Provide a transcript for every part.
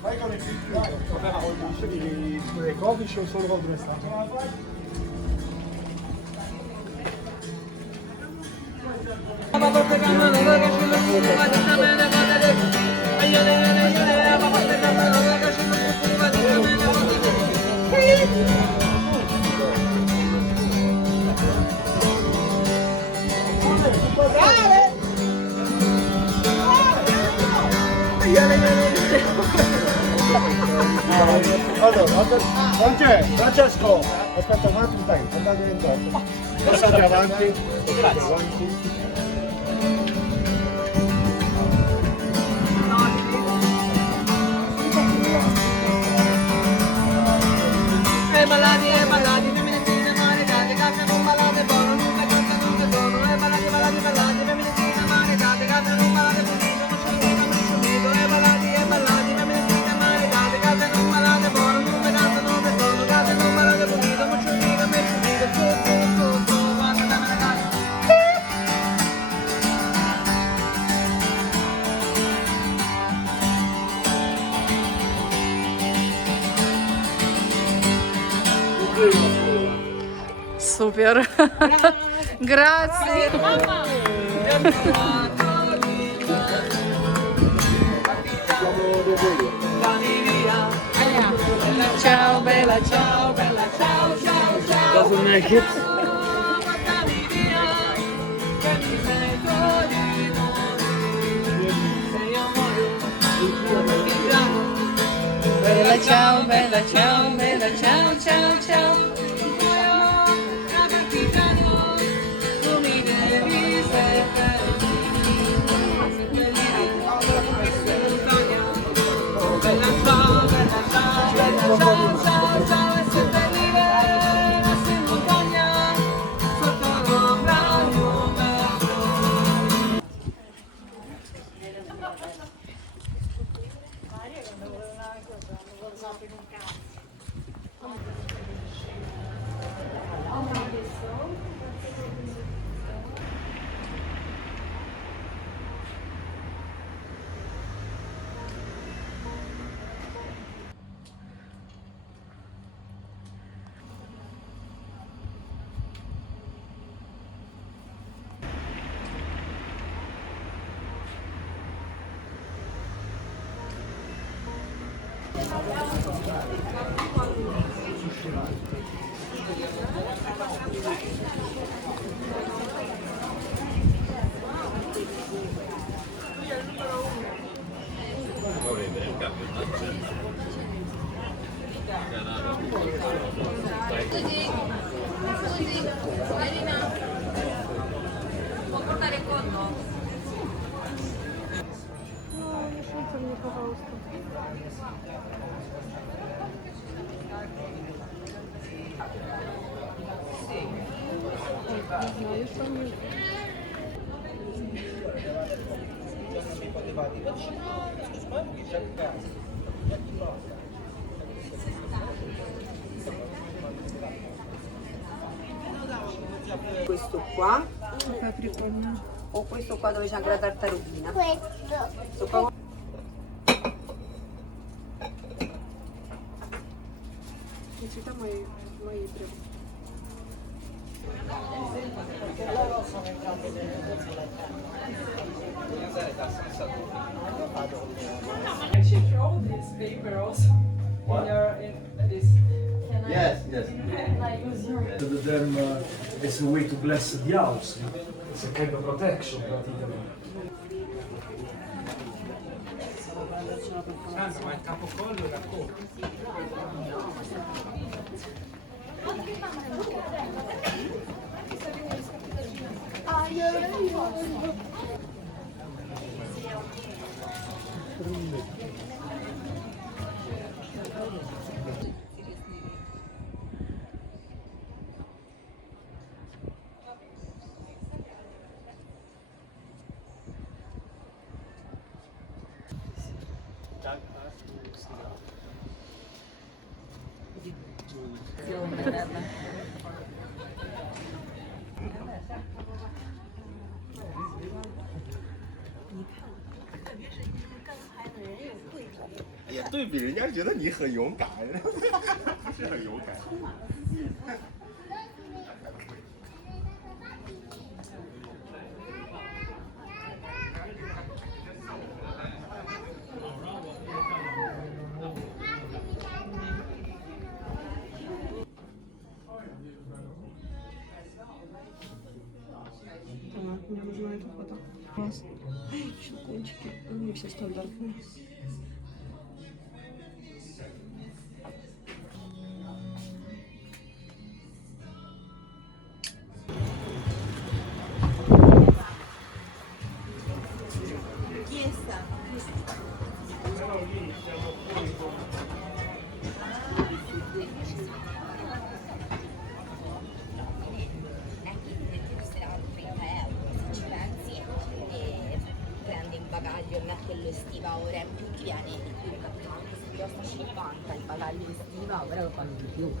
Vai con i piccoli. Vabbè, ma con i codici o solo con due stampe? Allora, Francesco, aspetta un attimo, dai, andate dentro. Passate avanti, passate avanti. Malati, femminicide, mare, date, caccia, non malate, buono, nulla, caccia, non che sono, malati, femminicide, mare, date, caccia, non malate, pulito, non sciolito, non sciolito, malati, femminicide, mare, date, caccia, non malate, buono, nulla, caccia, non che sono, caccia, non malate, pulito, non sciolito, su, guarda, dammi la caccia. Super, grazie. Ciao bella, ciao bella, ciao ciao ciao. Doesn't make it. Bella ciao, bella ciao, bella ciao, ciao, ciao. Può portare il conto? No, не шлите мне, пожалуйста. Не знаю, что мне. Questo qua Какая прикольная. o questo qua dove c'è anche la tartarughina? Questo qua. И цвета мои прям. Actually draw this paper also. What? In this. Yes, yes. Them as a way to bless the house. It's a kind of protection, praticamente. Santa, ma il capocollo e la coda. 也对比人家觉得你很勇敢，不是很勇敢。Так, мне нужна эта фото. Класс. Щелкунчики. Они все стандартные. Prende il bagaglio e mette lo estiva, ora in più ti viene di più, capito? Anche se ti costa 50 il bagaglio estiva, ora lo paghi di più.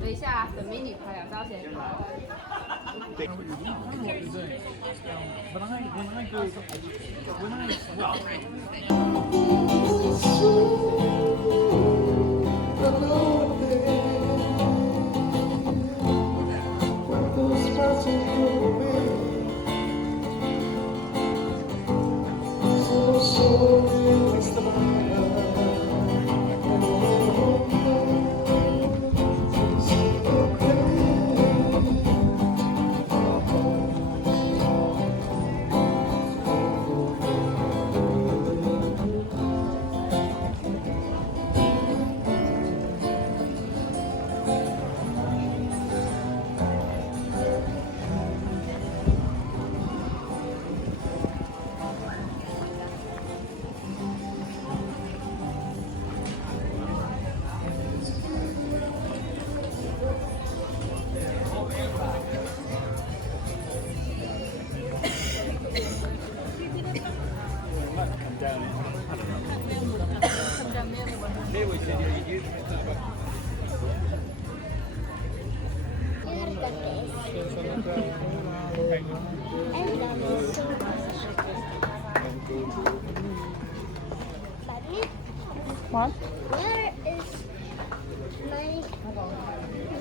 等一下，等美女拍2张先。What? Where is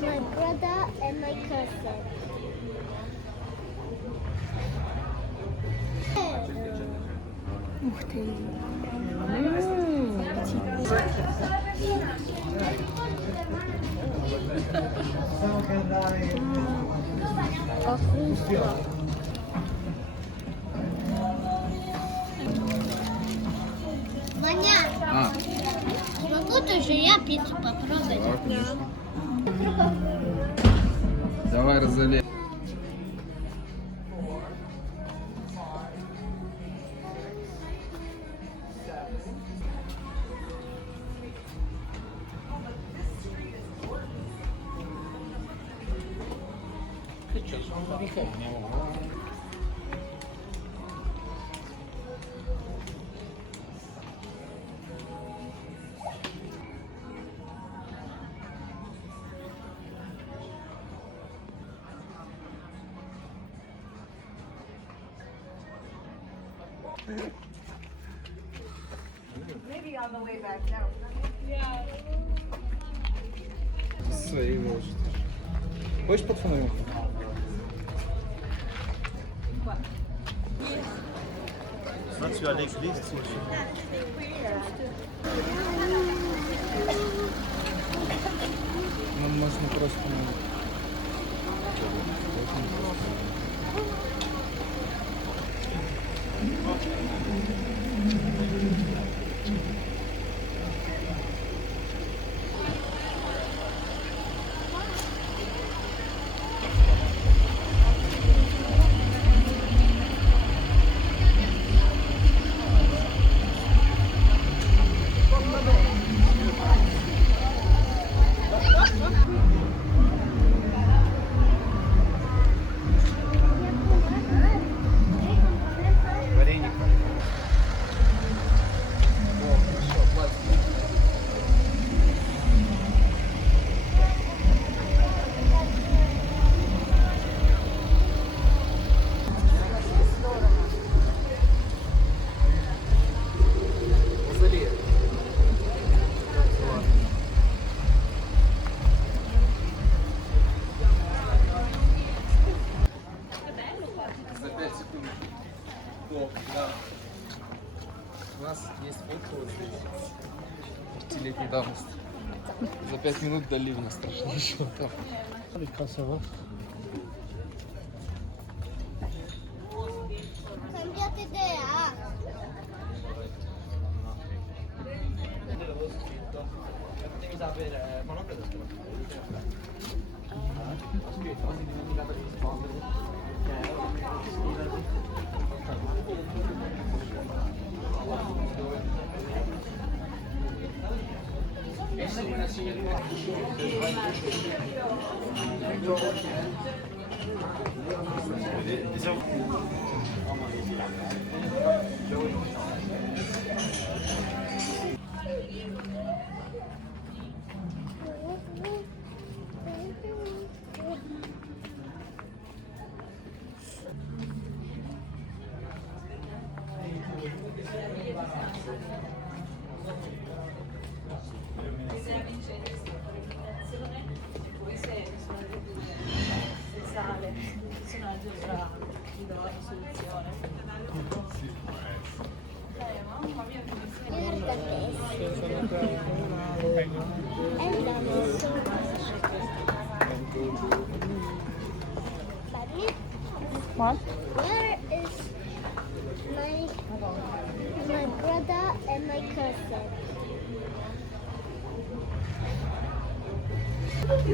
my brother and my cousin? Ух ти. Маня, могу тоже я пиццу попробовать? Да, конечно. Давай разолей. Свои ложки. Хочешь под фонарем? Là, tu as l'église, tu Нам можно просто... вареник. За 5 секунд. О, да. У нас есть фотка вот здесь. 5-летней давности. За 5 минут до ливня страшно шло там. Cambiate idea. Devi sapere, ma non credo che ho scritto, ho dimenticato di rispondere. Poi se sale il personaggio tra gli do la soluzione. Mamma mia, Guarda What? Where is my brother and my cousin? Sì,